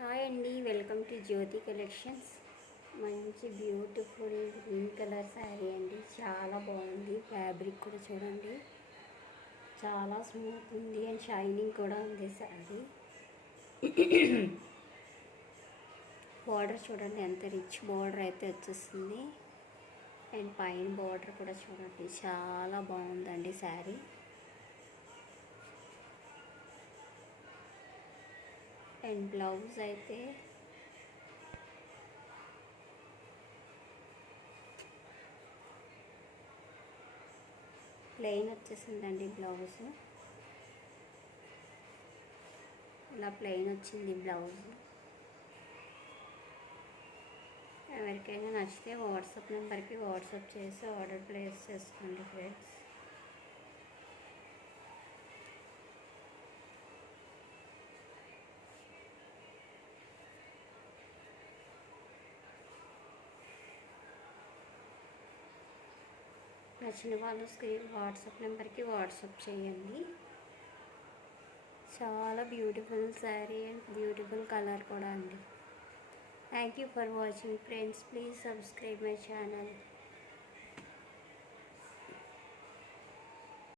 Hi అండి, welcome to Jyothi collections. మంచి beautiful green colour sari అండి. చాలా బాగుంది. ఫ్యాబ్రిక్ కూడా చూడండి, చాలా స్మూత్ ఉంది అండ్ షైనింగ్ కూడా ఉంది శారీ. బార్డర్ చూడండి, ఎంత రిచ్ బార్డర్ అయితే వచ్చేస్తుంది. అండ్ పైన బార్డర్ కూడా చూడండి, చాలా బాగుందండి శారీ. అండ్ బ్లౌజ్ అయితే ప్లెయిన్ వచ్చేసిందండి. బ్లౌజ్ ఇలా ప్లెయిన్ వచ్చింది బ్లౌజ్. ఎవరికైనా నచ్చితే వాట్సాప్ నెంబర్కి వాట్సాప్ చేసి ఆర్డర్ ప్లేస్ చేసుకోండి ఫ్రెండ్స్. నచ్చిన వాళ్ళు వాట్సాప్ నెంబర్కి వాట్సాప్ చేయండి. చాలా beautiful sari and beautiful colour కూడా అండి. Thank you for watching friends. Please subscribe my channel.